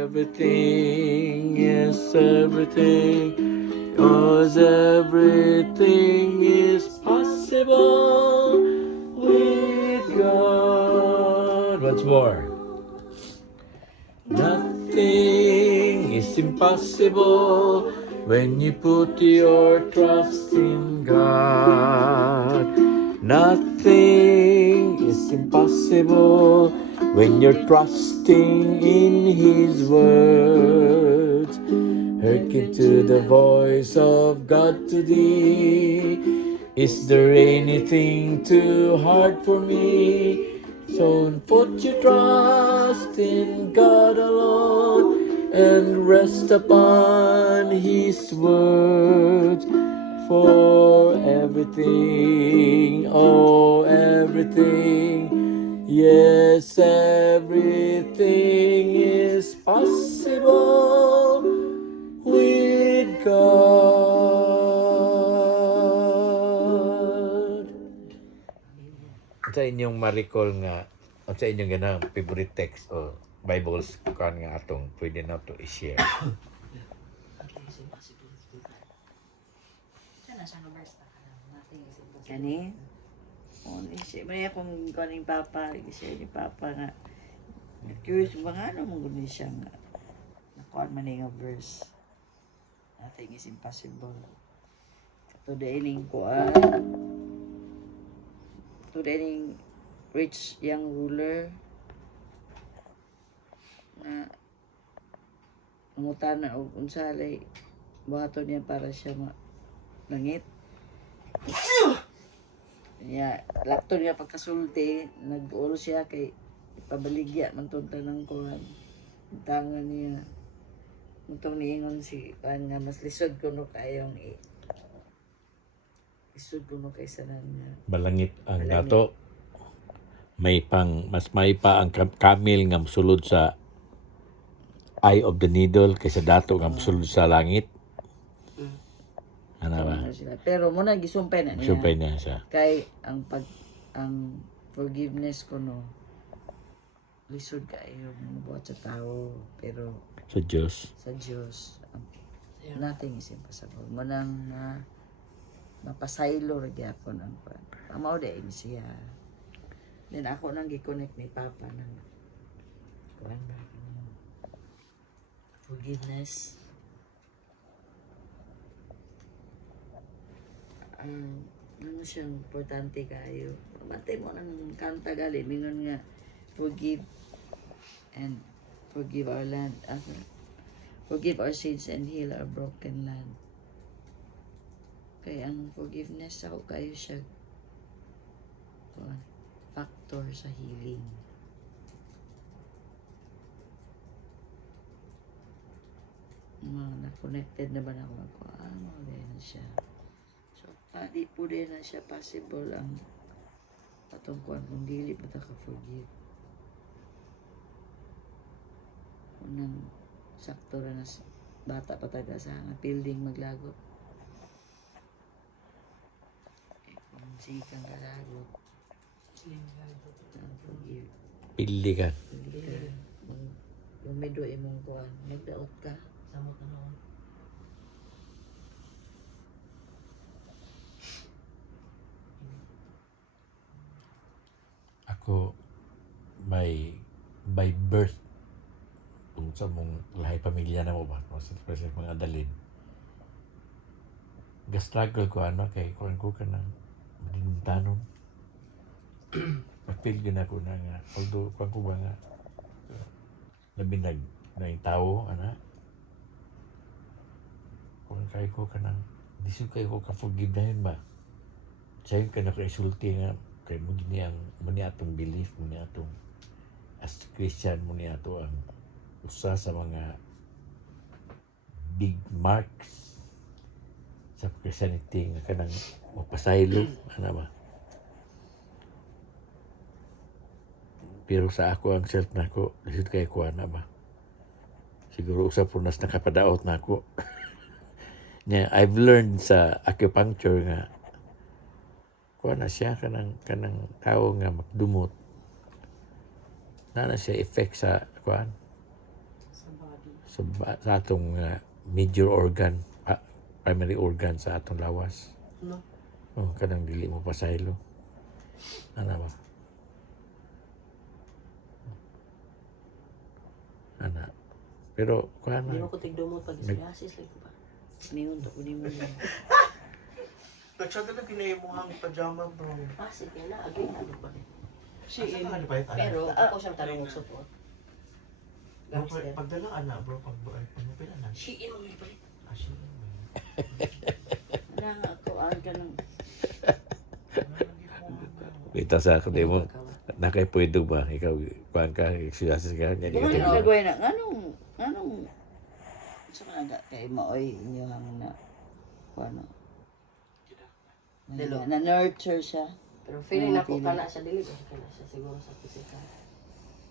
Everything is everything, 'cause everything is possible with God. What's more? Nothing is impossible when you put your trust in God. Nothing is impossible when you're trusting in His words. Hearken to the voice of God today. Is there anything too hard for me? So put your trust in God alone and rest upon His words. For everything, oh everything, yes, everything is possible with God. Sa inyong ma-recall nga, o sa inyong ganang favorite text o Bibles kan nga atong pwede na to i-share. Kani? Isip mo niya kung kaning Papa, kasi ni Papa nga, curious ba nga ano mong gano'n siya nga, nakuha man nga verse. Nothing is impossible. Today ning kuan, today ning rich young ruler, na nangutan na og unsalay, buhaton niya para siya langit. Niya, lakton nga pagkasulti, nag-uro siya kay ipabaligya man tunta ng kuhan. Tangan niya. Itong niingon si kuhan nga, mas lisod ko no kayong lisod ko no kaysa na nga. Balangit ang dato. Mas may pa ang kamil nga sulod sa eye of the needle kaysa dato nga sulod sa langit. Ano ba? Pero muna gisumpay na niya. Gisumpay na siya. Kay ang forgiveness ko no, lisod kayo buhat sa tao, pero Sa Diyos. Nothing is impossible. Manang mapasaylo rin ako ng pan. Amaw din siya. Then ako nang gi-connect ni Papa ng kuan ba? Forgiveness. Ano siyang importante kayo. Matay mo ng kanta gali. Mingon nga, forgive our land. Forgive our sins and heal our broken land. Kaya ang forgiveness ako kayo siya factor sa healing. Na-connected na ba na ako? Ano na siya? Di po din na siya possible ang patungkuhan kung dili pa ka forgive. Unang sakto na bata pa taga sa building maglagot. Kung sikang kalagot. Forgive. Pili ka. Kung medyo imong kuhan, magdaot ka. Samot na noon. Ako by birth kung sa mong lahi pamilya na mo ba sa mga adalin ga-struggle ko kay kuan ko ka ng madintanon mapil yun ako na nga although kuan ko ba nga labinag na yung tao kung kay ko ka ng di siya kayo ko ka-forgive na yun ba siya yung ka naka-isulti nga kay mo ni atong belief mo ni atong as Christian mo ni ato ang usa sa mga big marks sa Christianity nga kanang mapasaylo ba pero sa ako ang self nako lisod kay ko ba siguro usa po nas nakapadaot nako nya I've learned sa acupuncture nga kuha na siya kanang tao nga magdumot na siya effect sa kuan sa atong major organ, primary organ sa atong lawas. No. Oh, kanang dili mo pasaylo. Ana ba? Ana. Pero kuan Di man. mo ko tigdumot pag ispiasis like ba. Niyon to ni mo. Nagsada na kinaya mo ang pajama, bro. Sige na, agree na ba? Shein. Asa ka ba ito? Pero ako siyang tanong og support. Bro, pagdalaan na, bro, pagmupila na. Shein mo ipalit. Asya na. Wala nga ako ang kanang Kita sa ako di mo nakay pwede ba ikaw kuan ka exercise ka nya Di ba nagawin na nganong sa kanaga kay maoy inyo ang na ano Dilo. na nurture siya. Pero feeling na ko Feeling. kana siya dili ba kana siya siguro sa physical.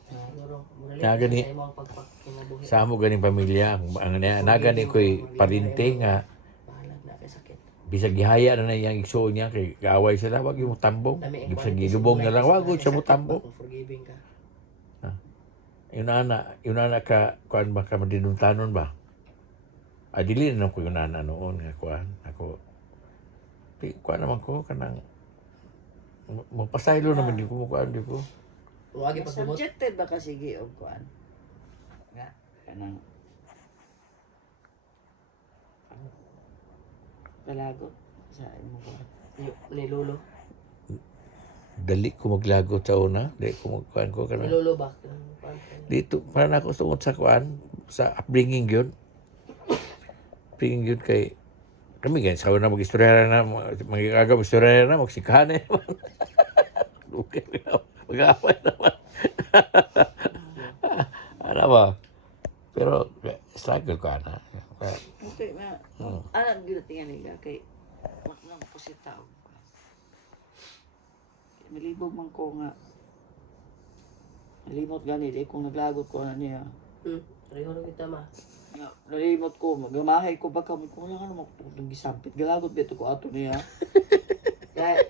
Siguro murali Kaya gani- sa imong pagpakinabuhi. sa amo ganing pamilya ang nagani koy parinte nga Bahalag na kay sakit. bisag gihaya na iyang igsuon niya kay kaaway sila wag mo tambong Dami bisag gilubong na lang wag siya mo tambong. Kung forgiving ka. Yun na ka kuan ba ka madinuntanon ba? Dili na ko yun na noon nga kuan ako. Kuan naman ko kanang mapasaylo naman di ko kuan di ko. Wagi pagdumot. Subjected ba kasi gi og kuan? Nga kanang palagot sa imong kuan. Ni Lolo. Dali ko maglagot sa una, dali ko magkuan ko Ni kanang Lolo ba? dito para na ako tungod sa kuan sa upbringing yun. Upbringing yun kay kami gan sa una mag-istorya na magigagaw istorya na magsikahan na naman. Okay, mag-aaway naman. Ano ba? Pero struggle ko ana. Okay, alam gyud tingali ka kay nang posita og nalibog man ko nga nalimot gani di kung naglagot ko na niya. Pareho na kita ma. Nalimot ko, magamahay ko baka mo kung lang ano magputong gisampit. Galagot dito ko ato niya. Kaya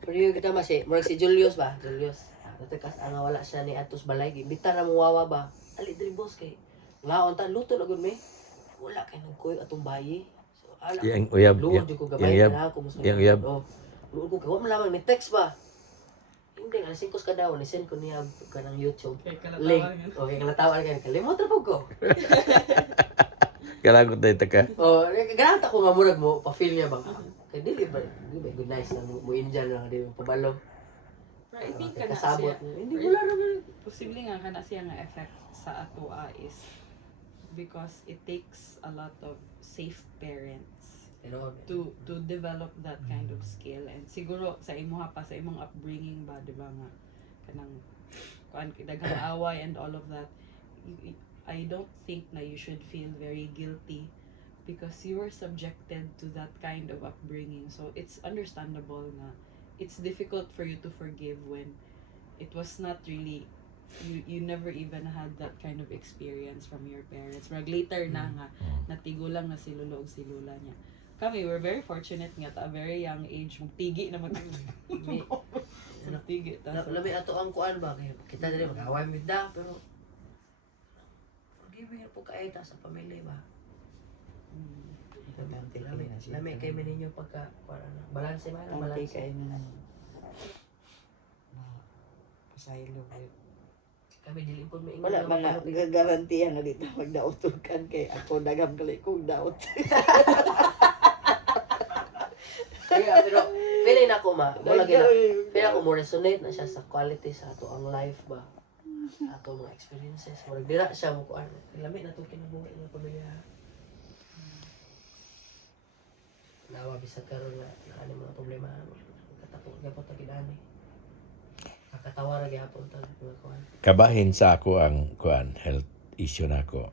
pareho kita ma si Julius ba? Julius. Natakas ang wala siya ni Atos Balay. Bita na muwawa ba? Ali diri boss kay. Laon ta luto na gud me. Wala kay nagkoy atong bayi. So ala. Yang uyab, Luod ko gamay yang uyab, na ako mo. yang uyab. Oh. Luod ko kay wa man lamang may text ba? Hindi nga, singkos ka daw, nisend ko niya ka ng YouTube. Link. Okay, kalatawa ka. Kalimot na po ko. Kalagot na ito ka. Ganaan ako nga murag mo, pa-feel niya ba? Kaya dili ba, good nice na mo Indian lang, di mo pabalo. Pero I think kana Kasabot. siya, Hindi wala naman. posible nga kana siya nga effect sa atoa is because it takes a lot of safe parents to develop that kind of skill, and siguro sa imuha pa sa imong upbringing ba, di ba nga kanang kuan daghang away and all of that, I don't think na you should feel very guilty because you were subjected to that kind of upbringing. So it's understandable na it's difficult for you to forgive when it was not really you never even had that kind of experience from your parents. Rag later na nga natigulang na si lolo ug si lola niya. Kami were very fortunate nga at a very young age magtigi naman magtigi ta. Labi ato ang kuan ba? Kaya kita dili mag-away mit da, pero forgiving po kay ta sa pamilya ba? Lami kay man ninyo pagka kuan na. Balanse man, Tante balanse. kay na pasaylo. Kami dili po may Wala mga garantiya nga dito magdaotukan kay ako dagam gali kong daot. Kaya pero feeling ako ma, wala gina. Feeling ako mo resonate na siya sa quality sa ato ang life ba. Sa ato mga experiences. Murag dira siya mo kuan. Lami na to kinabuhi ng pamilya. Nawa bisag karon nga naani mga problema. Katapos gyapon ta gidani. Kakatawa ra gyapon ta mga kuan. Kabahin sa ako ang kuan health issue na ako.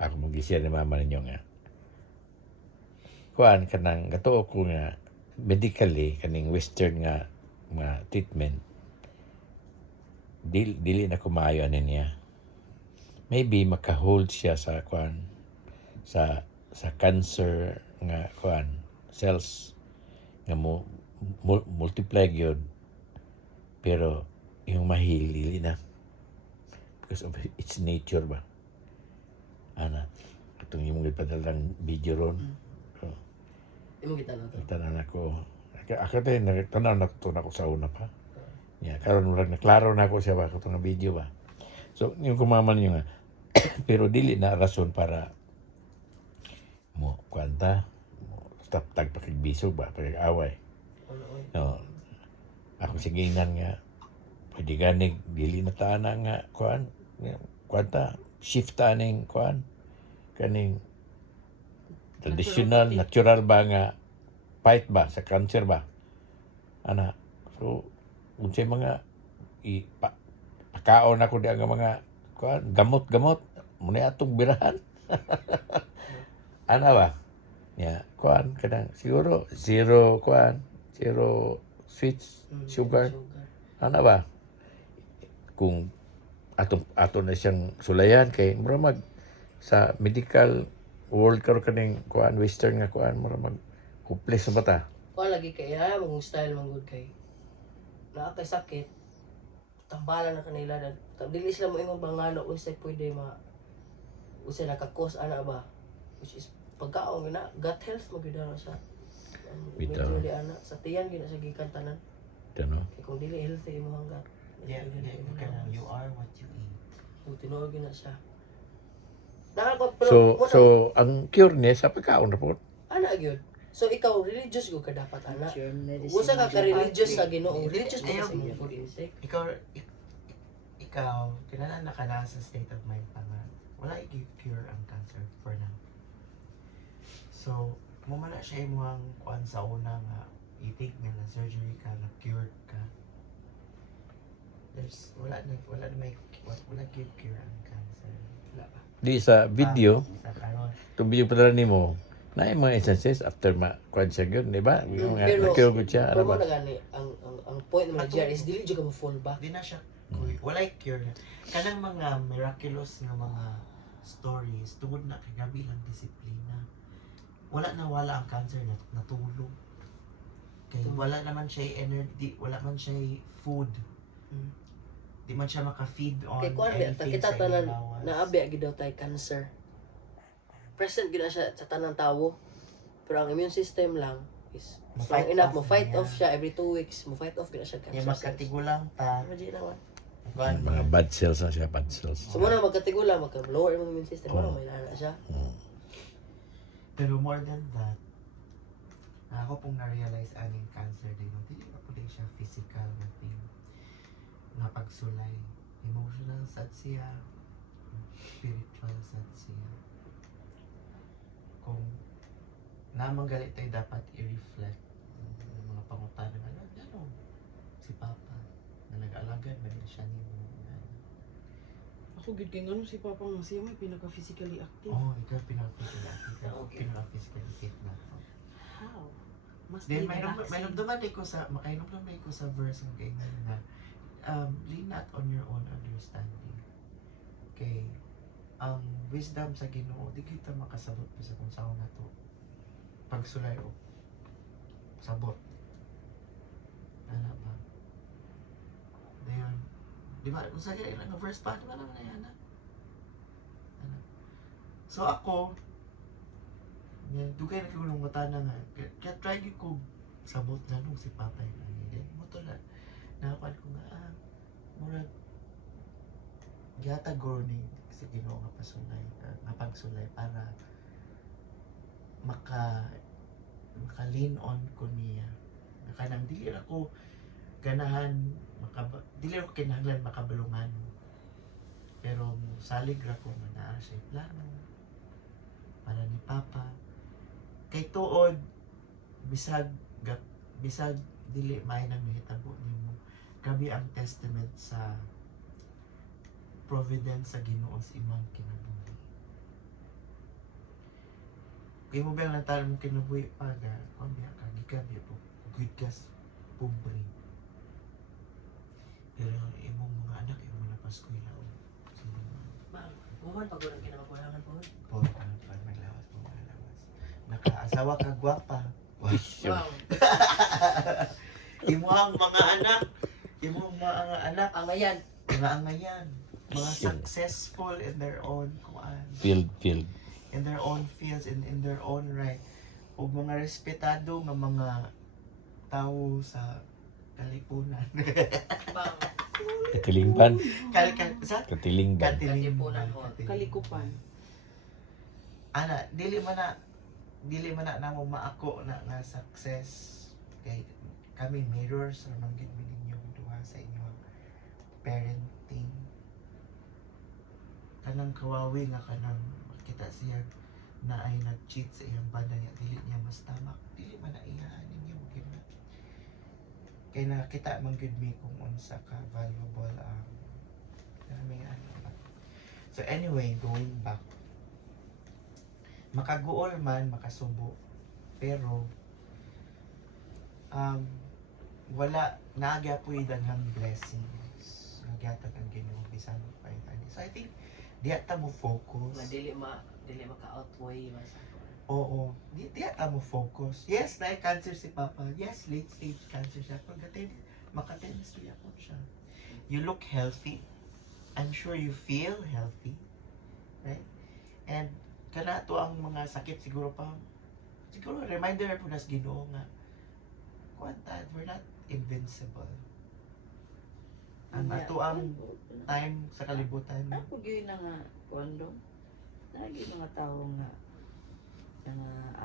Ako mag-share ni mama ninyo nga. Kuan kanang gato ko nga medically kaning western nga mga treatment dili na kumayo ani niya. Maybe maka-hold siya sa kuan sa cancer nga kuan cells nga multiply gyud pero yung mahili na because of its nature ba. atong imong ipadalang video ron. So, Imo kita na to. tanan ako. Ako tayo, tanaw na ito na ako sa una pa. Yeah, karon lang naklaro na ako siya ba, ito nga video ba. So, yung kumaman yung pero dili na rason para mo kwanta, mo tagpakigbisog ba, pag-away. No, ako sigingan nga, pwede ganig, dili na taana nga, kwanta, shift taning, kaning traditional, natural ba nga, fight ba, sa cancer ba? Ana, so, unsay mga, pakaon ako di ang mga, gamot-gamot, muna atong birahan. Ana ba? Ya, kadang, siguro, zero sweets, sugar. Ano ba? Kung ato na siyang sulayan kay mura mag sa medical world karon kaning western nga mura mag hopeless na bata. Kuan lagi kay mong style man good kay. Naa kay sakit. Tambalan na kanila na dili sila mo imong bangano unsay pwede unsay nakakos ana ba? Which is pagkaon na gut health mo gyud na sa Bitaw. medyo di ana sa tiyan gyud na sa gikan tanan. Ano? Kay kung dili healthy imong hanggat. Yeah, you are what you eat. Kung tinuod gyud na siya. Nakakot So ang cure niya sa pagkaon ra po. ana gyud. So ikaw religious gyud ka dapat ana. Sure, medicine. Usa ka ka religious sa Ginoo. Hindi, Religious ka ayaw, sa imong food intake. Ikaw, kailangan na ka na sa state of mind pa nga. Wala i-cure ang cancer for now. So, mo man na siya imong kuan sa una nga i-take nga na surgery ka, na cured ka. Wala cure ang cancer. Wala pa. Di sa video, Sa karon. itong video padala nimo, na yung mga instances after siya gyud, di ba? Yung Pero na-cure ko siya, ano pero mo ba? na gani ang point naman diyan is dili jud ka mo fall back. Di na siya wala cure na. Kanang mga miraculous nga mga stories tungod na kay grabe lang disiplina. Wala ang cancer na natulog. Kay wala naman siya energy, wala man siya food. Mm. Di man siya maka-feed on Kay kuan anything kita sa tanan ilawas. naabi gid daw tay cancer. Present gid na siya sa tanang tawo. Pero ang immune system lang is strong Mo-fight enough off mo fight niya. off siya every 2 weeks. Mo fight off gid na siya Kaya cancer. cells. magkatigulang ta. Imagine naman. Kuan Mga bad cells na siya, bad cells. So muna magkatigula, magka-lower imong immune system, mo may nana siya. Pero more than that, ako pong na-realize aning cancer din, dili pa po din siya physical na thing. Nga pagsulay. Emotional sad siya. Spiritual sad siya. Kung namang galit tayo dapat i-reflect yung mga pangutan na ano, si Papa na nag-alagad ba din siya ni mo. Ako gud kay ngano si Papa nga siya may pinaka-physically active. Oh, ikaw pinaka-physically active. Okay. Pinaka-physically fit na. How? Mas Then may may nagduman din ko sa makainom din ko sa verse ng ganyan na lean not on your own understanding. Okay. Ang wisdom sa Ginoo di kita makasabot pa sa kung saan na to. Pagsulay o sabot. Ano ba? Dayon, di ba, kung sa ganyan ang verse pa, di ba naman na yan? Ano? So ako, dugay na ko nung mata na nga. Kaya try ko sabot na nung si Papa yung ano. Then, mo to na. Nakakuan ko nga, murag, yata ni sa Ginoo nga pasulay, nga pagsulay para maka-lean on ko niya. Kanang dili ako ganahan, dili ako kinahanglan makabalungan. Pero salig ra ko nga naa siya plano para ni Papa. Kay tuod bisag dili may nang mahitabo nimo. Grabe ang testament sa providence sa Ginoo sa imong kinabuhi. Kay mo ba lang talo mong kinabuhi pa na kumbiya ka gigabi po good gas pobre. Pero ang imong mga anak imong napaskwela o Buwan pag walang kinakakulangan po. po para maglawas po maglawas. Nakaasawa ka gwapa. Wow. Imong mga anak, imong mga anak Ang ayan. mga angayan, mga successful in their own kuan. Field. in their own fields, in their own right. Ug mga respetado nga mga tao sa kalipunan. Bang, Katilingban. Sa Katilingban. Katipunan ho. Kalikupan. Ana, dili man na namo maako na nga success kay kami mirrors ra man gid mi ninyo duha sa inyong parenting. Kanang kawawi nga kanang makita siya na ay nag-cheat sa iyang banda niya, dili niya mas tamak, dili man na iyahan ninyo gid na. Kay nakita man gid mi kung unsa ka valuable ang naming ano. So anyway, going back, makaguol man, makasubo, pero wala nagyapoy daghang blessings nagyatag ang Ginoo bisan pa tani. So I think diya ta mo focus. dili maka-outweigh mas ako. Oo, diya ta mo focus. Yes, na cancer si Papa. Yes, late stage cancer siya. Pero maka-dentistry ako siya. You look healthy. I'm sure you feel healthy. Right? And kana to ang mga sakit siguro reminder po nas Ginoo nga kuantan, we're not invincible. Ang ato ang time sa kalibutan. Ako gyud na nga kuando. Nagi mga tao nga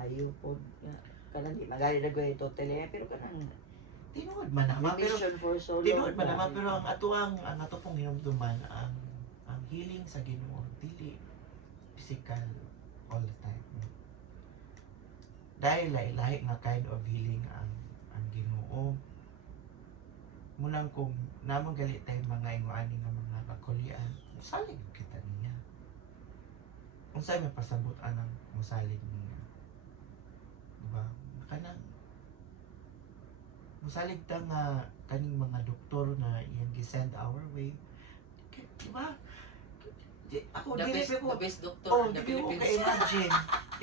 ayo po nga kanang di magali na gyud totally pero kanang Tinuod man naman pero remission for so long. tinuod man naman pero ang ato pong hinumduman ang healing sa Ginoo dili physical all the time. Dahil lahi nga kind of healing ang Ginoo. Munang kung namang galit tayo mga ingoani nga mga kakulian, musalig kita niya. Kung sa'yo may pasabot anang musalig niya. Diba? Kanang musalig ta nga kaning mga doktor na iyang gisend our way. Diba? Ako The dili best, ko the best doctor oh, in the di ko Philippines. ka-imagine.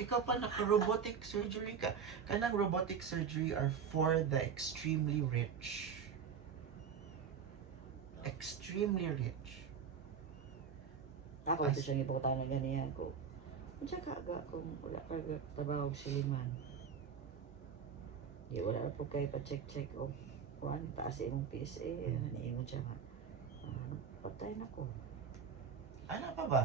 Ikaw pa naka-robotic surgery ka. Kanang robotic surgery are for the extremely rich. Extremely rich. Ako ito siyang ipakutanan ganiyan ko. Unsa ka aga kung wala ka trabaho og siliman. Di wala na po kayo pa-check o kuan taas imong PSA niingon siya nga. Patay na ko. Ano pa ba?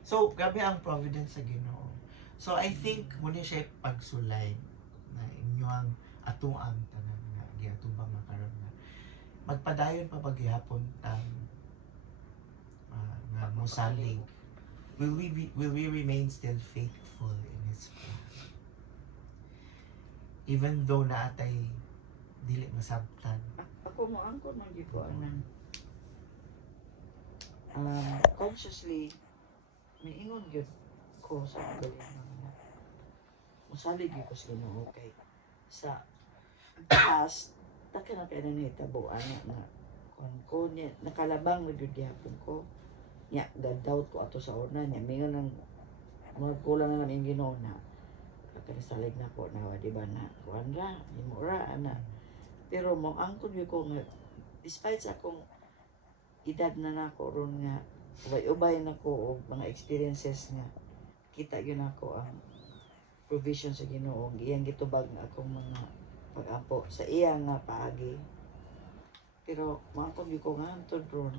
So, grabe ang providence sa Ginoo. So, I think muna siya pagsulay na inyong atuang tanan nga giatubang makaron nga magpadayon pa paghihapon nga mosalig. Will we remain still faithful in His plan? Even though naatay dili masabtan. Ako mo angkon man gyud ko anang consciously may ingon gyud ko sa galing nga musalig gyud ko sa Ginoo kay sa past taka na kaya na itabuan nga kung ko niya nakalabang na gyud gyapon ko nya doubt ko ato sa una nya mingon nang mga kulang na lang yung Ginoo na salig na ko na di ba na kuan ra imo ra ana pero mo angkon gyud ko nga despite sa akong edad na nako ron nga ubay na ko og mga experiences nga kita gyud nako ang provision sa Ginoo iyang gitubag na akong mga pag-apo sa iya nga paagi pero mangkon gyud ko nga antod ron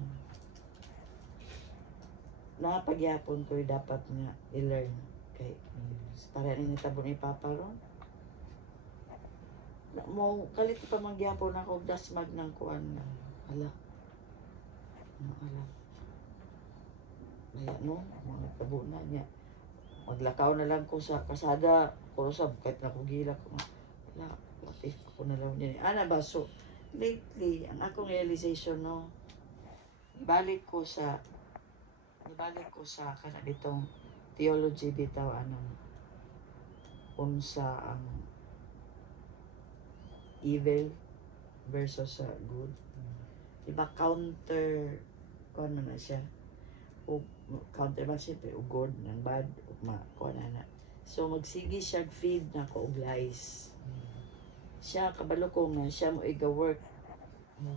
napagyapon ko dapat nga i-learn kay para rin itabo ni Papa ron mo kalit pa mangyapon ako dasmag ng kuan nga hala kaya no, mga tabunan niya. Maglakaw na lang ko sa kasada, kurusab, kahit na ko gila ko nga. Wala, what if ako na lang niya. Ana ba, so, lately, ang akong realization, no, nibalik ko sa kana ditong theology bitaw, anong, unsa ang evil versus good. Diba, counter kuan na siya o counter ba siyempre o good ng bad o kuan na so magsige siya feed na ko og lies siya kabalo ko nga siya mo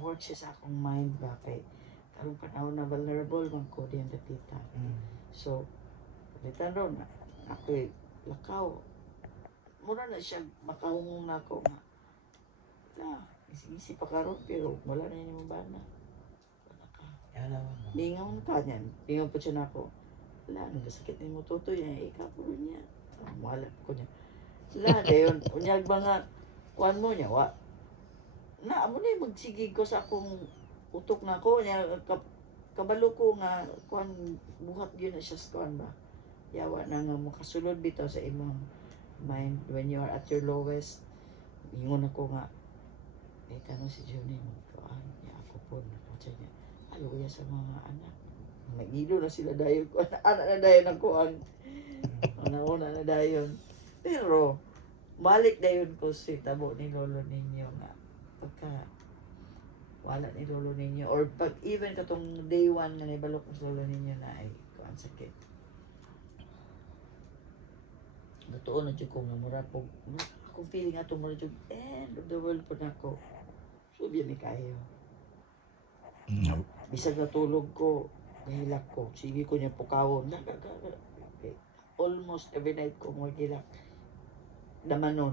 work siya sa akong mind ba kay karong panahon na vulnerable man ko diyan tita so palitan ron na Ako'y lakaw. Mura na siya makahungong na ako nga. Isi-isi pa karon pero wala na yung bana. Wala ka. Yan naman. Lingaw na ka niyan. Lingaw po siya na ako. Wala, nagasakit na yung tutoy niya. Ikapulo niya. Muhalap ko niya. Wala, dayon. Unyag ba nga, kuhan mo niya, wa. Na, amo na yung magsigig ko sa akong utok na ko. Niya, kabalo ko nga, kuhan, buhat yun na siya sa kuhan ba. Yawa na nga mo kasulod bitaw sa imong mind when you are at your lowest. Ingon ako nga, eh, tanong si Johnny, kuhan, niya ako po, nakotsa niya. Aluya sa mga anak. Nagilo na sila dayon ko. Anak na dayon ang kuhan. Una na dayon. Pero, balik dayon ko si tabo ni lolo ninyo nga. Pagka, wala ni lolo ninyo. Or pag even katong day 1 na nabalok sa lolo ninyo na ay kuhan sakit. Natuon na dyan ko nga mura po. Akong feeling ato mura dyan, end of the world po na ako. So, biyan ni kayo. Bisag natulog ko, nahilak ko. Sige ko niya pukawon. Okay. Almost every night ko mo gilak. Damanon.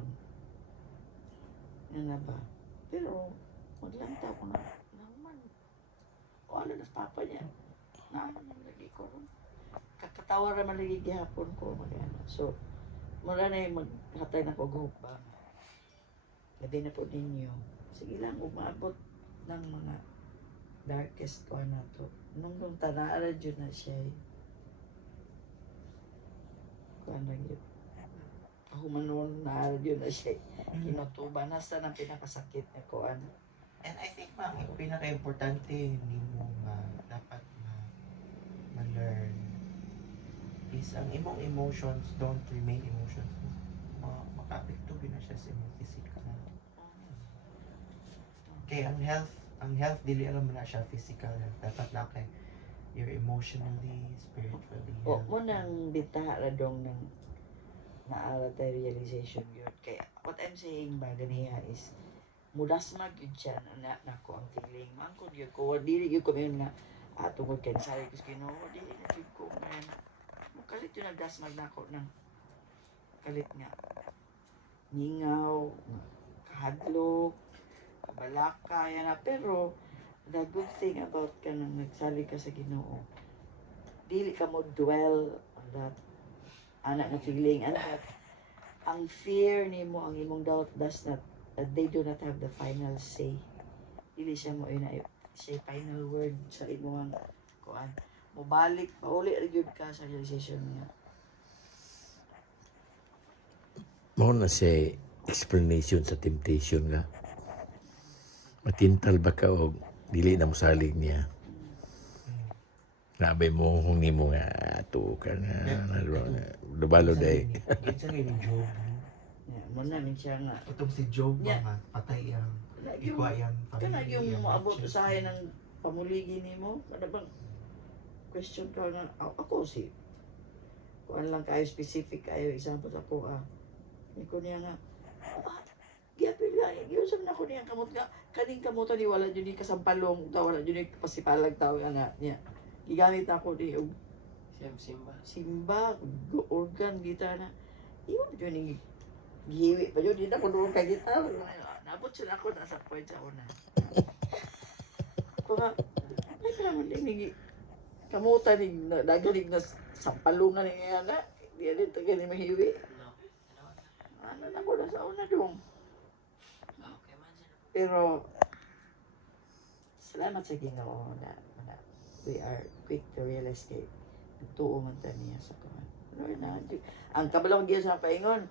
Yan na ba? Pero, maglanta ko na. Naman. Wala na sa papa niya. Naman lagi ko. Kakatawa naman lagi gihapon ko. Magana. So, mula na yung maghatay na ko ba? Gabi na po ninyo. Sige lang, umabot ng mga darkest ko na to. Nung tanaara dyan na siya eh. Kuhan lang yun. Humanon na yun na siya eh. Kinutuba na sa nang pinakasakit na kuhan. And I think, ma'am, yung pinaka-importante ni mo nga dapat na ma-learn is ang imong emotions don't remain emotions. Maka-apekto na siya sa imong physical. Okay, ang health dili alam mo na siya physical health. Dapat na kay you're emotionally, spiritually O healthy. mo nang bitaha ra dong ng naara tayo realization yun. Kaya what I'm saying ba ganiya is mudas mag yun siya na ko ang feeling. Mangkod yun ko, dili yun ko yun nga tungkol kay sabi ko Ginoo, dili na yun ko man. Kalit yun nagdasmag na ako ng kalit nga. Ningaw, kahadlok, kabalaka, yan na. Pero, the good thing about ka nang nagsali ka sa Ginoo, dili ka mo dwell on that anak na feeling. And that, ang fear ni mo, ang imong doubt does not, they do not have the final say. Dili siya mo yun siya final word sa imong kuan. Mubalik, pauli rin ka sa realization niya. Mao na siya explanation sa temptation nga. Matintal ba ka o dili na mosalig niya. Nabay mo kung ni mo nga ato ka na dubalo day. Kinsa ni Job. Yeah, mo namin siya nga. Itong si Job Yeah. mga patay ang Lagi ikwa yang Kana family. yung yang maabot riches. usahay ng pamuligi nimo, kada bang question ka nga ako si kuan lang kayo specific kayo example ako ko niya nga giapil nga giusap na ko niya kamot nga kaning kamot ni wala jud ni kasampalong taw wala jud ni pasipalag taw nga niya gigamit ako ni og simba organ gitar na iyon jud ni gihiwi pa jud di na ko doon kay gitar nabot sila ako nasa point sa una ko nga ay ka naman din kamutan ni nagalig na sampalungan ni ana di dito gani mahiwi ano na ko na sa una dong pero salamat sa Ginoo na we are quick to realize kay tuo man ta niya sa kuan Lord na ang kabalong giya sa paingon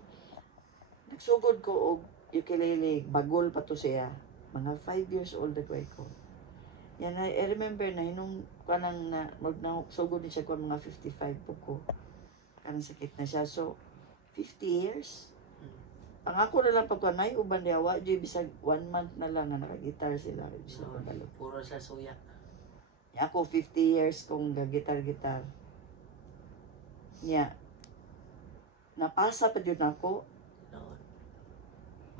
nagsugod ko og ukulele bagol pa to siya mga 5 years old na ko yan I remember na nung kanang na sugod ni siya ko mga 55 po ko kanang sakit na siya so 50 years ang ako na lang pagkanay uban diawa di bisag 1 month na lang nga nakagitar sila kabalo Puro siya suya. ako 50 years kong gagitar-gitar niya napasa pa yun ako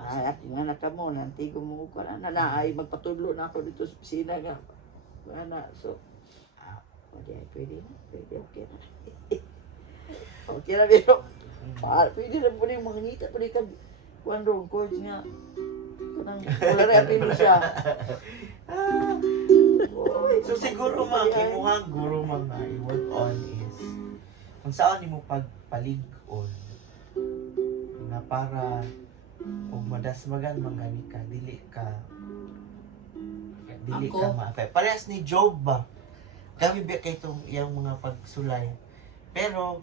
at yung anak mo, nantigo mo ko na naay magpatulo na ako dito sa pisina nga. So, pwede, okay na. Okay na pero pwede na po yung mangangita pa rin ka kuhan ron, chords nga. Kanang wala rin apilo siya. So siguro mga imuhang guro mga i-work on is kung saan mo pagpalig-on na para og madasmagan mangani ka dili ka Ako? ma-affect. Parehas ni Job ba? Kami ba kay itong iyang mga pagsulay. Pero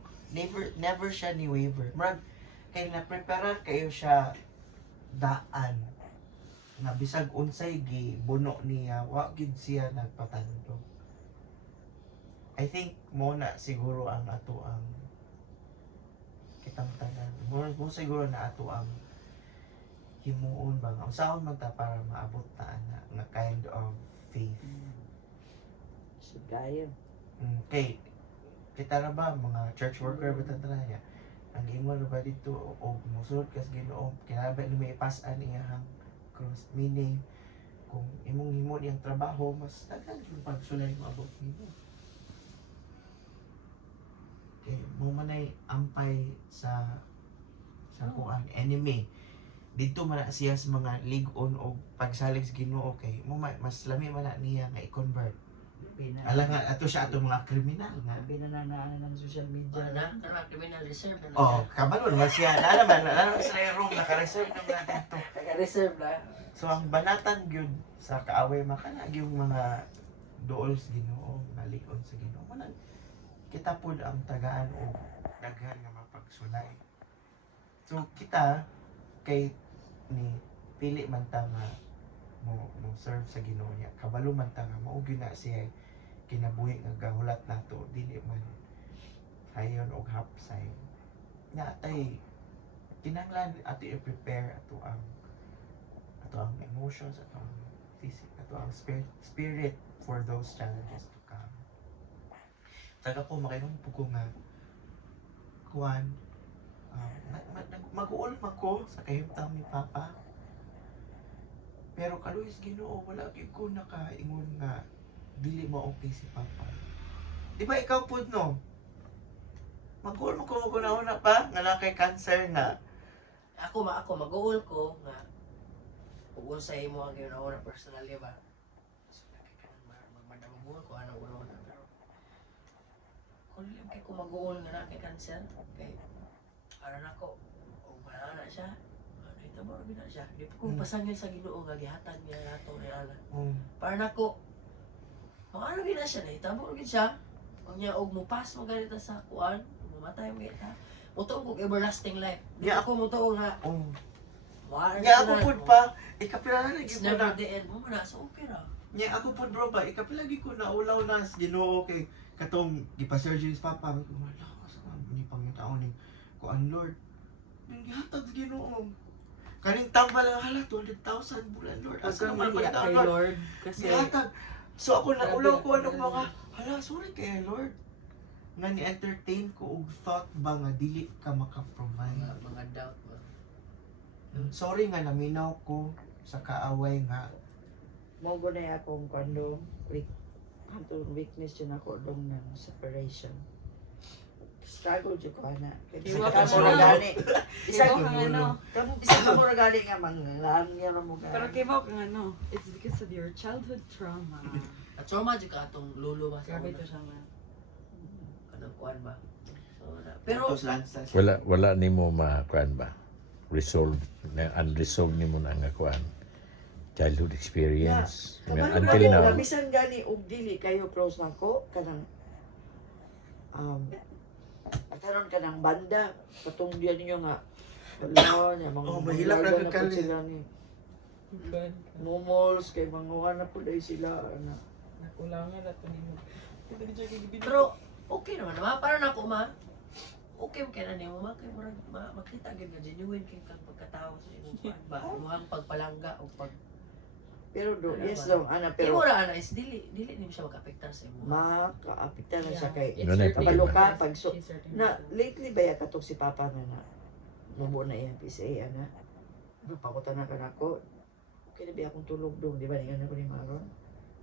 never siya ni waver. Murag kay na prepare kayo siya daan na bisag unsay gi buno niya wa gid siya nagpatando. I think mo na siguro ang ato ang kitang tanan. Mo siguro na ato ang himuon ba nga usaon man ta para maabot ta ana nga kind of faith. So, kaya. Kay kita na ba mga church worker ba ta niya ang imo na ba dito o musulod kas Ginoo kinahanglan ni may pasan iyang cross meaning kung imong himo niyang trabaho mas daghan yung pagsulay mo abot nimo. Okay, mo manay ampay sa kuan enemy dito man na siya sa mga lig-on o pagsalig sa Ginoo kay mo mas lami man na niya nga i-convert. Ala nga ato siya ato mga kriminal nga. Binananaan ng social media. Kana criminal reserve na Oh, kabalo naman siya. Naman sa room naka-reserve naman dito. Naka-reserve na. So ang banatan gyud sa kaaway makana yung mga dool sa Ginoo, nalikon sa Ginoo. Manang kita pud ang tagaan o daghan nga mapagsulay. So kita kay ni pili man ta nga mo serve sa Ginoo niya. Kabalo man ta nga mao gyud na siya kinabuhi nga gahulat nato dili man hayon og hapsay. Nya tay kinahanglan ato i-prepare ato ang emotions, ato ang physical, ato ang spirit for those challenges to come. Taga ko makainom po ko nga kuan mag-uol man ko sa kahimtang ni Papa. Pero kaluhis Ginoo wala gyud ko nakaingon nga dili mo okay si Papa. Di ba ikaw pud no? Mag-uol mo ko una pa nga na kay cancer na. Ako mag-uol ko nga kung sa imo ang Ginoo na personally ba. So magmadamog ko ano ulo na pero kung lang kay ko mag-uol nga na kay cancer kay para nako o wala na siya. Ano ito mo na siya. Di pa ko pasangil sa Ginoo nga gihatag niya nato ni ala. Para nako ano gina siya na itabo gid siya. Ang niya og mupas mo ganito sa kuan, mamatay mo kita. Mutuo ko everlasting life. Di Yeah. ako mutuo nga. Wala Nga ako pud pa, ikapila na It's gyud ko never na. the end. Mo na sa opera. Nya ako pud bro ba, ikapila gyud ko na ulaw na sa Ginoo kay katong gipa-surgery sa Papa. Wala asa man ni pangitaon ni kuan Lord. Ning gihatag sa Ginoo. Kaning tambal nga hala 200,000 bulan Lord. Asa naman ko kay itaon Lord. Lord kasi Gihatag. So ako na ulaw ko ano mga hala sorry kay Lord. Nga ni-entertain ko og thought ba nga dili ka maka-provide. Mga doubt ba. Sorry nga naminaw ko sa kaaway nga Mo na akong kando weakness yun ako dong ng separation. Struggle jud ko ana. Kasi Iwa ka ka mo na. gani. Isa Iwa ko ka nga no. isa ka mo gani nga manglan niya mo gani. Pero kay mo ka nga no. It's because of your childhood trauma. At trauma jud ka atong lulo ba sa Grabe una. to siya man. Kanang kuan ba. So, pero Tapos lansas. Wala nimo makuan ba? Resolve na unresolved nimo na nga kuan. Childhood experience. I mean, until now. Bisan gani og dili kayo close nako kanang karon kanang banda patong diyan niyo nga wala niya mga mahilap larga na na po kali. sila ni Momols kay mga na po dahil sila ana. Nakulangan na to nimo. pero okay naman naman para nako ma. Okay mo kaya na nimo ma kay murag makita gyud nga genuine kay kang pagkatao sa imong kuan ba. Imong pagpalangga o pag Pero do Ano yes ba? long ana pero pero ana is dili nimo siya makaapektar sa imong. makaapektan na siya kay It's hurting. kabalo ka pag She's hurting na herself. lately ba ya katong si Papa na mubo na iyang PCA ana. Napakutan na kanako. Okay na ba akong tulog dong, di ba ningan ako ni Maron?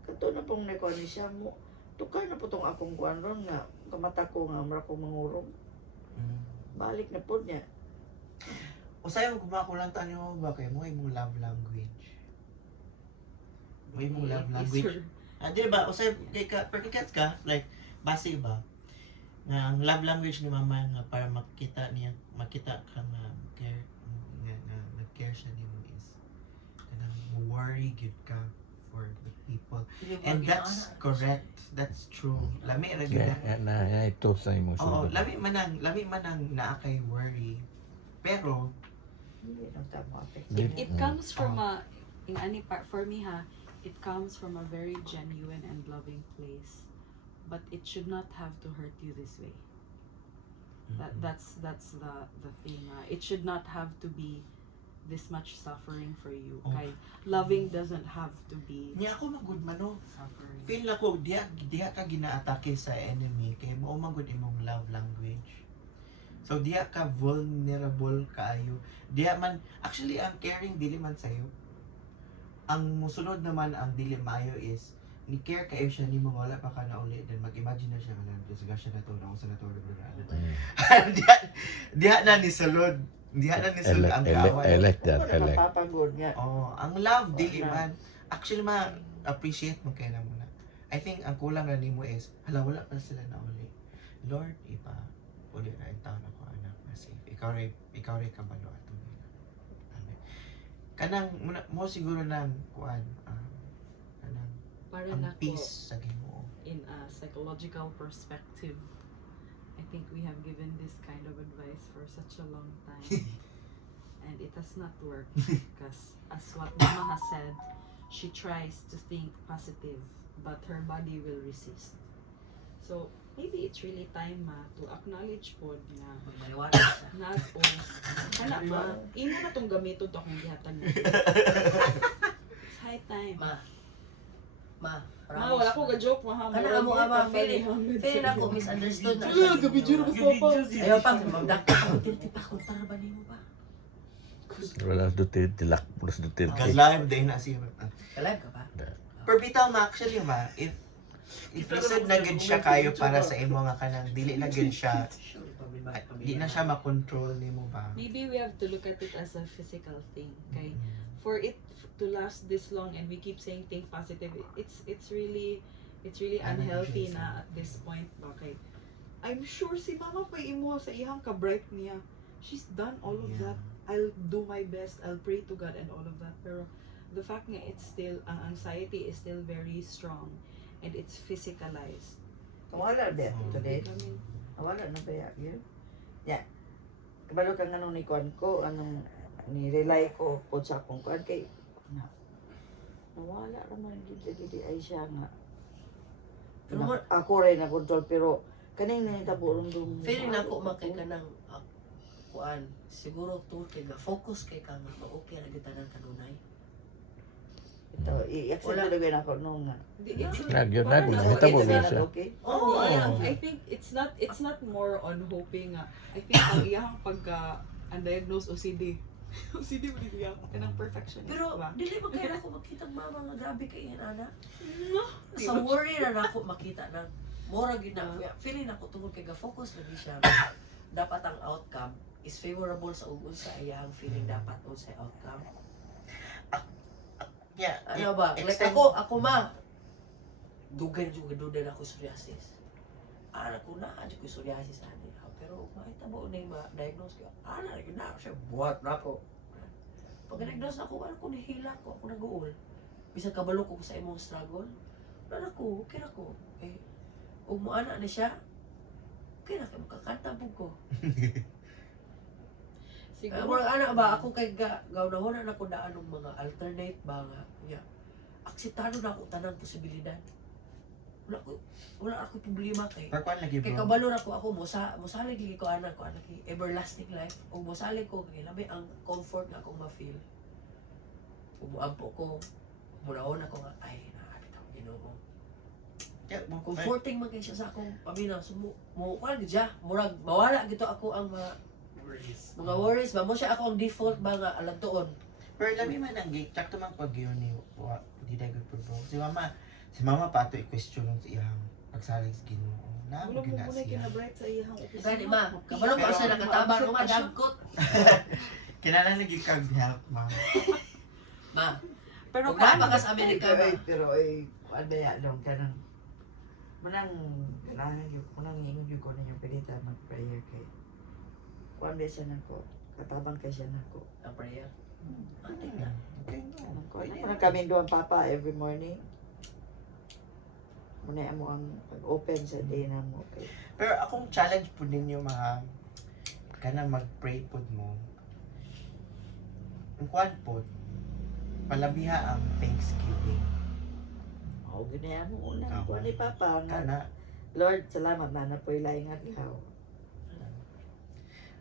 Kato na pong nekuan ni siya mo. Tukay na po tong akong kuan ron nga kamata ko nga mara ko mangurong. Balik na po niya. Usay mo kumakulang tanyo ba kay mo imong love language. Mo imong love language. Di ba usay kay ka perkikats ka like base ba nga ang love language ni mama nga para makita ka nga care nga nag-care siya nimo is kanang worry gid ka for the people. And that's correct. That's true. Lami ra gyud Na ito sa imong Oo, sulod. lami man ang naa kay worry. Pero Hindi na tama. It comes from for me it comes from a very genuine and loving place, but it should not have to hurt you this way. That's the thing. It should not have to be this much suffering for you. Oh. Kay loving doesn't have to be niya ako magud mano. suffering. Feel ako diha ka ginaatake sa enemy kay mao magud imong love language. So diha ka vulnerable kaayo. Diha man actually ang caring dili man sayo. Ang musunod naman ang dili maayo is ni care kayo siya nimo wala pa ka na uli then mag-imagine na siya nga disga siya na to na usa na to diha na ni sulod. Diha na ni sulod ang I kaaway. like that. I like. Napapagod nga. Oh, ang love dili man. Actually appreciate mo kay na muna. I think ang kulang na nimo is hala wala pa sila na uli. Lord, uli na ang taon ako anak na safe. Ikaw rin kabalo ato nila. Amen. Kanang mo siguro nang kuan kanang Para ang nako, peace sa Ginoo. in a psychological perspective, I think we have given this kind of advice for such a long time. And it has not worked because as what Mama has said, she tries to think positive, but her body will resist. So maybe it's really time to acknowledge po na Maliwanag siya. not all kana ma imo na tong gamiton to akong gihatan mo. It's high time. Ma, Ma, wala ko ga-joke mo ha. Kana mo ama, feeling ako misunderstood na siya. Ayaw pa, magdakta ako, pa kung tara ba nimo ba? Wala tilak plus tilak. Live day na siya. Kalive ka ba? Pero bitaw ma actually if lisod na gid siya kayo para sa imo nga kanang dili na gid siya di na siya makontrol nimo ba. Maybe we have to look at it as a physical thing. Okay? For it to last this long and we keep saying think positive, it's really unhealthy na at this point. Okay? I'm sure si Mama pa imo sa iyang ka-bright niya. She's done all of that. I'll do my best. I'll pray to God and all of that. Pero the fact nga it's still, ang anxiety is still very strong and it's physicalized. Wala din. Today. Becoming, Wala na ba yun? Yeah. Kabalo ka nga nung ni Kwan ko, anong ni-rely ko po sa akong Kwan kay nawala naman gid ay siya nga. Pero Ako rin na control pero kaning nahitabo ron dum. feeling ako makay ka ng kuan, siguro tungkol kay ga-focus kay ka nga okay ra gyud tanan kanunay. Ito, i-accept Wala. talaga na ako nung nga. Nagitabo it's na not- siya. Okay? Oh, I think it's not more on hoping. I think ang iyang pagka undiagnosed OCD. OCD mo niya kanang perfectionist Pero ba? dili ba kaya ako makita mama nga grabe kay ana? Sa worry na ako makita na mura gid na feeling ako tungkol kay ga-focus lagi siya. Dapat ang outcome is favorable sa ug sa iyang feeling dapat sa outcome. Yeah. Ano ba? Like extend- ako ma. Dugan ako psoriasis. Ko na ko psoriasis ani. Pero mahitabo na ma-diagnose ko. Lagi na siya buhat na ako. Pag diagnose ako, ko nahila ko, ako nag-uol. Bisag kabalo ko sa imong struggle. Wala ko, okay na ko. Eh, ug mo ana na siya. Okay na kay makakanta po ko. Siguro Siguro ana ba ako kay gawna na ko daan ng mga alternate ba nga. Yeah. Akseptado na ako tanang posibilidad. Wala ako problema kay Per kwan lagi kay bro. kabalo na ko ako mosalig lagi ko anak kay everlasting life ug mosalig ko kay labi ang comfort nga akong ma-feel. Ug moampo ko munahon ako nga ay bitaw Ginoo. Yeah, mo Comforting man kay siya sa akong paminaw. So mo kuan gid siya murag mawala gito ako ang mga worries ba mo siya ako ang default ba nga alam tuon. Pero lami man ang check to man pag yun ni di day good bro. Si mama pa ato i-question sa iyang pagsalig sa Ginoo. na Wala mo gina muna siya. kinabright sa iyang opisina. Gani ma, kabalo pa siya nakatabang ko madagkot. Kinahanglan lagi kag help, ma'am. Ma, Pero kung nama ka sa Amerika ba? Pero ano yan dong kanang manang kailangan yung manang hingi ko na yung pinita mag-prayer kay kuan ba siya nako katabang kay siya nako. Ang prayer. Ate na. Okay, no. Manang kami doon papa every morning. Muna mo ang pag-open sa day na mo kay Pero akong challenge po ninyo mga kanang mag-pray po mo. Ang kwan po, palabiha ang Thanksgiving. oh ginaya mo una Oo. kuan ni papa nga Kana, Lord salamat na napoy laing adlaw.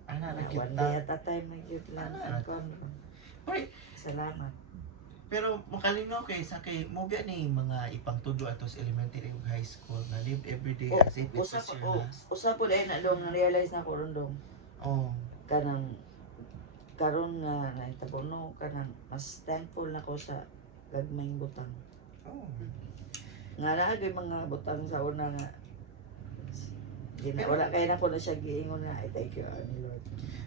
ana na One day kita. at a time na gyud lang Ano? ang kuan. Oy, Salamat. pero makalingaw kay sa kay mo ba ni mga ipangtudo atos elementary ug high school na live every day as if it was your last. Usa po dahil na dong na-realize na ko ron dong Oh, kanang karon nga naitabono kanang mas thankful na ko sa gagmayng butang. oh. Nga naagay mga butang sa una nga wala kaya na ko na siya giingon na I thank you ni Lord.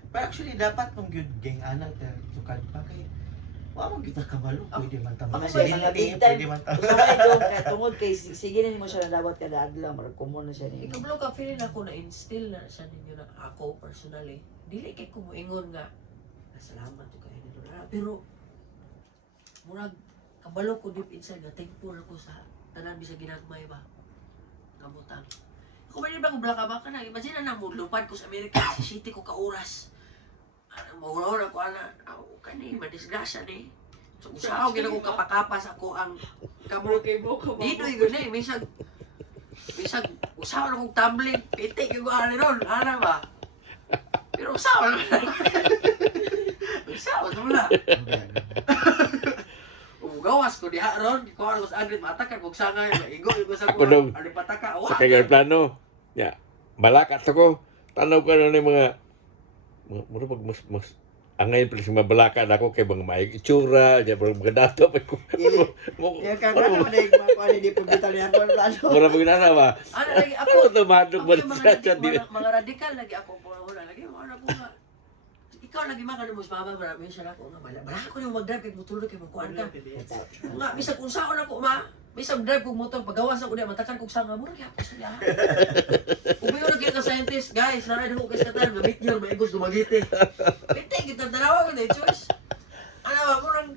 Pero actually dapat nung good gang anak tukad pa kay wa mo kita kabalo pwede man ta Mga mga big time. pwede man ta. Usa kay dong kay tungod kay sige na nimo siya nadawat kada adlaw marag kumo na siya ni. Ikablo ka feeling ako na instill na siya ninyo na ako personally. Dili kay ko moingon nga salamat to kay nito na. Pero murag kabalo ko deep inside nga thankful ako sa tanan bisag ginagmay ba. Kabutang. Ako ba ba ko blaka ba kana imagine na mo lupad ko sa Amerika si city ko ka oras. Ana mawala ko ana kani madisgrasya ni. So usaw gina ko kapakapas ako ang kabro kay Boko ba? dito yun eh, misag usawa na kong tumbling, pitik yung ano ron, ano ba? Pero usawa na usawa na wala. Gawas ko diha ron, ko ano sa agrit matakan kog sangay, maigo ko sa Ako dong. ano pataka, Sa kanyang plano. Ya, balakat ako. Tanaw ka na ng mga mura pag mas angay pa sa mga balakat ako kay mga maayong itsura, ya mga dato pa ko. Yung kagano na yung mga kuan di pagbitan niya ko plano. Mura pag nana ba? ano lagi ako, Ano to madog ako ba yung mga radikal lagi ako, wala lagi, wala ko nga. Ikaw lagi makano mo sa mama, marami siya ako nga, bala ko yung mag-drive kay mutulog kay magkuhan ka. Nga, bisag kung saan ako ma, bisag drive kong motor, pagawas ako diya, matakan kong sanga, mura kaya ako siya. Kung may yun ka scientist, guys, naray na ko kasi katan, gamit yun, may igos dumagiti. Pinte, kita tanawa ko na choice. Ano ba, murang,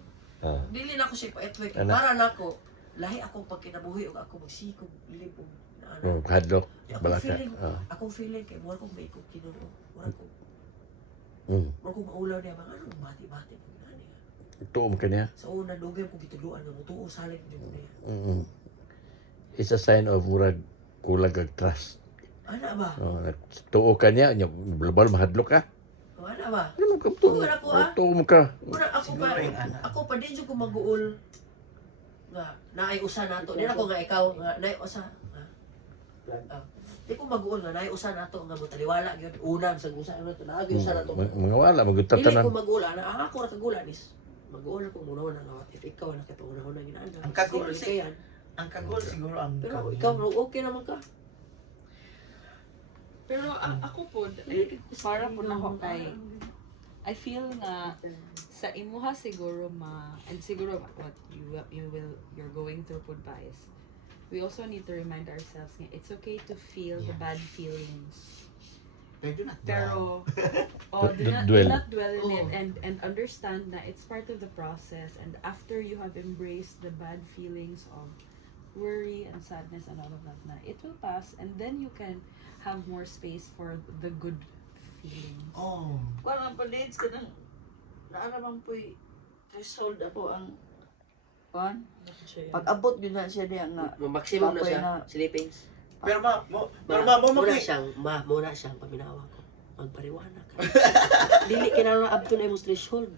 dili na ako siya pa-etwek, Ano? para na ako, lahi akong pagkinabuhi, o ako magsikog, libong, na ano. Hadlok, Akong balakat. feeling, akong feeling, kay mura kong may ikong kinuno, mura kong, Mm. mura kong maulaw niya, mga ano, bati-bati, mga ano. Tuom ka niya. Sa una, dugay kong gituluan nga mutuo salig niyo niya. Mm. It's a sign of murag kulang kag trust. Ana ba? Tuo ka niya, bal mahadlok ka. O ana ba? Ano ka to? Wala ko, ah. Tuom ka. Mura ako pa, Siguro yung ana. ako pa din ko mag-uol nga naay usa nato. Di na ko nga ikaw nga naay usa. Di ko mag-uol nga naay usa nato nga mutaliwala gyud unam sa usa ano to naagi usa nato. Mga wala, Dili magutatanan. ko mag-uol ana ako ra kagulan is mag-uol ako muna na nga if ikaw na kita una ginaan. Ang kagul si si ang kagol siguro ang pero kagul. ikaw okay naman ka. Pero ako po, para po na ako kay, I feel nga sa imuha siguro and siguro what you're going through po ba is, we also need to remind ourselves nga it's okay to feel the bad feelings. Pero do not Pero do Dwell. not dwell in it Oh. and understand na it's part of the process, and after you have embraced the bad feelings of worry and sadness and all of that na it will pass, and then you can have more space for the good feelings. Oh. Kuan ang palids ka nang naaraman po'y threshold ako ang kuan. Pag abot yun na siya diya nga Maximum na Papoy siya, na- sleepings. Pero ba mo muna siyang paminawa ko. Magpariwana ka. Dili kinahanglan abto na imong threshold.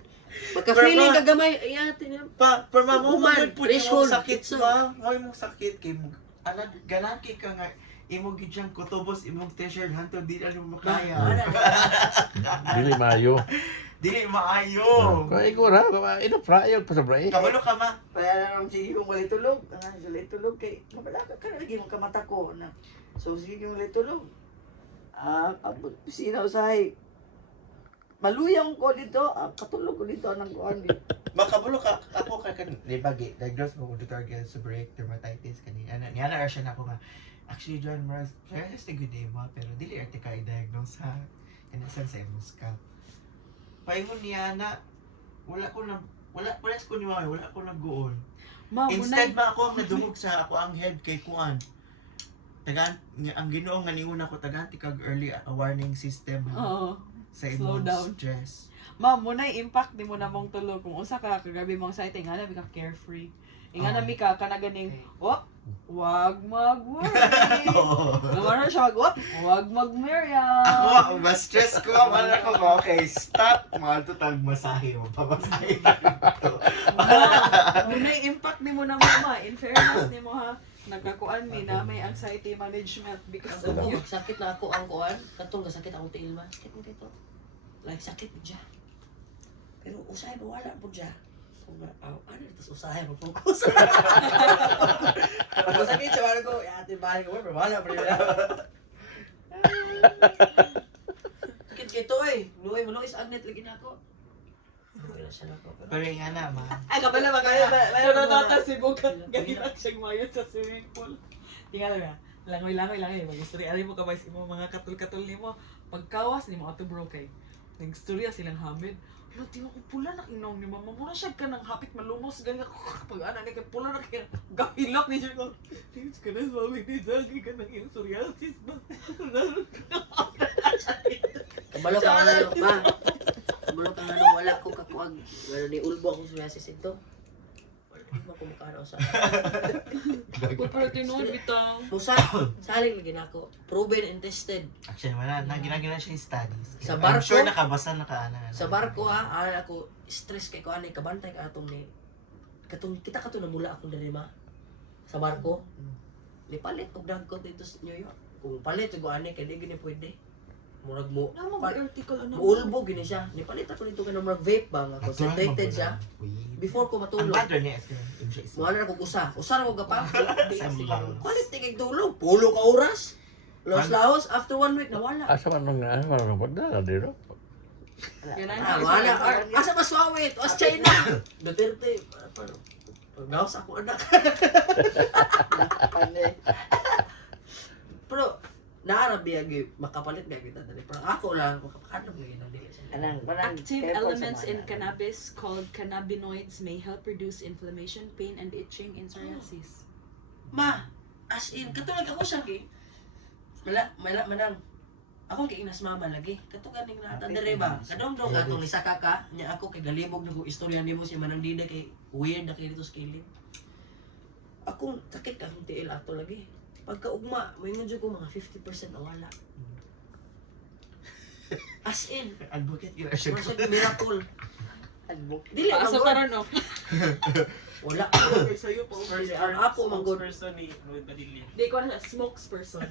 Magka-feeling ka gamay, iyate niya. pero mo Human, po threshold. imong sakit ba? Mo imong sakit kay mo ana ganaki ka nga imong gidyang kutubos imong t-shirt hanto di ano makaya. Dili mayo. Dili maayo. Kaya ko ra, ina prayo pa sa bray. Kabalo ka ma. Kaya na naman sige kung wala tulog. Wala tulog kay mabala ka na lagi mong kamata ko na. So sige kung wala tulog. Sina usahay. Maluyang ko dito. Katulog ko dito ng kuan dito. Makabalo ka ako ka kan di bagi diagnose mo ko dito again seborrheic dermatitis kani. Niya na siya na ako nga. Actually John Mars, just a good day mo pero dili arte ka i-diagnose ha. Kani sa imong scalp. Paingon niya na wala ko ni mama, wala ko naggoon. Instead ba ako ang nadungog sa ako ang head kay kuan. Tagaan ang Ginoo nga niuna ko tagaan kag early warning system Oo. sa Slow imong down. stress. Ma'am, muna impact di mo na mong tulog. Kung usa ka kagabi mong exciting, nga na ka carefree. Inga na mi ka kanaganing, wag mag-worry. Naman siya wag mag-Miriam. Ako, ma-stress ko ang ano ko. Okay, stop. Mga tutag masahe mo. Pamasahe dito. Muna impact ni mo na mama. In fairness ni mo ha, nagkakuan mi na may anxiety management because of Ako, you. sakit na ako ang kuan. Katong sakit akong tiil ma. Sakit mo dito. Like sakit mo dyan. Pero usahay mo wala po dyan. Kung ano dito usahay mo focus. Ako sakit siya wala ko. Ate bahay ko. Pero wala pa rin. Sakit kito eh. Luay mo is agnet lagi na ako. Okay na siya na ako. Pero yung ana, ma. Ay, kapala ba kayo? Pero natasibukan. Ganyan siya mayot sa swimming pool. Tingala na. Langoy-langoy. Mag-history. Alam mo kabay mo mga katul-katul ni mo. Pagkawas ni mo ato bro kay. Nag-istorya silang hamid. Pero di mo ko pula na inong ni mama. Muna siya ka ng hapit malumos. Ganyan. Pag ana ni kay pula na kaya. Gahilak ni siya ko. Tingis ka na sa mami ni Jackie ka ng iyong psoriasis ba? Kabalo ka nga lang, ma. Kabalo ka nga lang, wala ko kakuag. Wala ni ulbo akong psoriasis ito. Wala ko kumukha sa Pero tinuod bitang. Musa, saling lagi na ako. Proven and tested. Actually, wala. Ginagina siya yung studies. Sa I'm barko? sure nakabasa na ka ana. Sa barko ha, ako, stress kay ko anay, kabantay ka atong ni. Kita ka to namula akong darima. Sa barko. Nipalit, og dagkot dito sa New York. Kung palit, ko anay, kaya di gini pwede. Murag mo. Na mag-article ano. Muulbo gini siya. Nipalit ako dito ka murag vape ba nga. Concentrated siya. Before ko Ang matulog. bad niya is Mo na ko usa. Usa ra ko gapa. Sa lang. Palit tigig tulog. Pulo ka oras. Lahos after 1 week nawala. Asa man nang pagdala dito. Wala. Asa ba swawit? As China. Duterte. Paggawas ako anak. Pero naarabi agi makapalit ba kita dali. Pero ako lang makapakadog lagi na dili. Active elements in cannabis called cannabinoids may help reduce inflammation, pain, and itching in psoriasis. Ma, as in katulad ako sa ki. Manang. Ako kay inas mama lagi. Katulad ning nata dire ba. Kadong-dong atong ni sakaka nya ako kay galibog na ko istorya nimo si Manang Dida kay weird na kay dito sa kilid. Ako sakit ka akong tiil ato lagi. Pagkaugma, may ngadyo ko mga 50% nawala. As in, Advocate gina siya. masag miracle. Dili Paasa magod. ka ron, no? Wala. Sa'yo po. Ang ako manggod. Di ko na siya, spokesperson.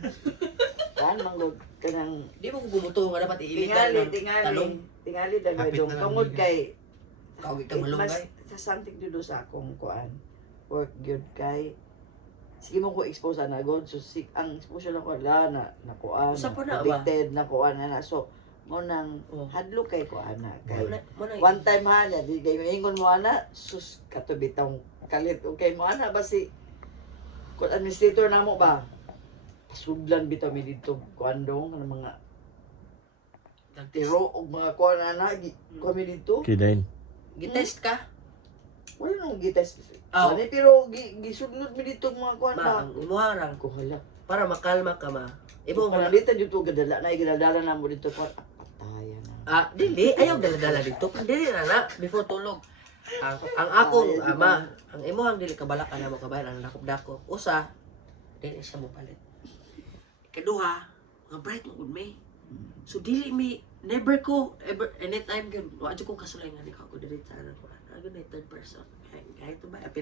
Kan manggod kanang Di mo ko gumuto nga dapat iilitan ng talong. tingali dagay Kapit dong na lang tungod nila. kay Kawig ka malunggay. sa something to do sa akong kuan work gyud kay sige mo ko expose na god so ang exposure ako na kuan Usa pa na ba? addicted na kuan na so mo nang Oh. hadlo kay kuan na kay Muna, one time ha niya di kay ingon mo ana sus katubitang kalit okay mo ana ba si kun administrator namo ba sudlan bitaw mi dito kuan dong ng mga tiro og mga kuan ana kami dito Kinain. gitest ka? wala nang gitas Aw. Ani pero gisudlod mi dito mga kuan Ma, ba ang imuharang ko hala para makalma ka ma. Ibo kung nga. dito dito gadala na ginadala na mo dito ko patayan na Dili, ayaw dala-dala dito. Dili na before tulog. Ang akong ama, ang imuhang dili kabalak ana mo kabayan ang dakop-dakop. Usa, dili siya mo palit. Ikaduha, nga bright mo gud me. So dili mi never ko ever anytime gyud wa jud ko kasulay nga di ko diri sa ano ko. Ano na third person. Kahit ba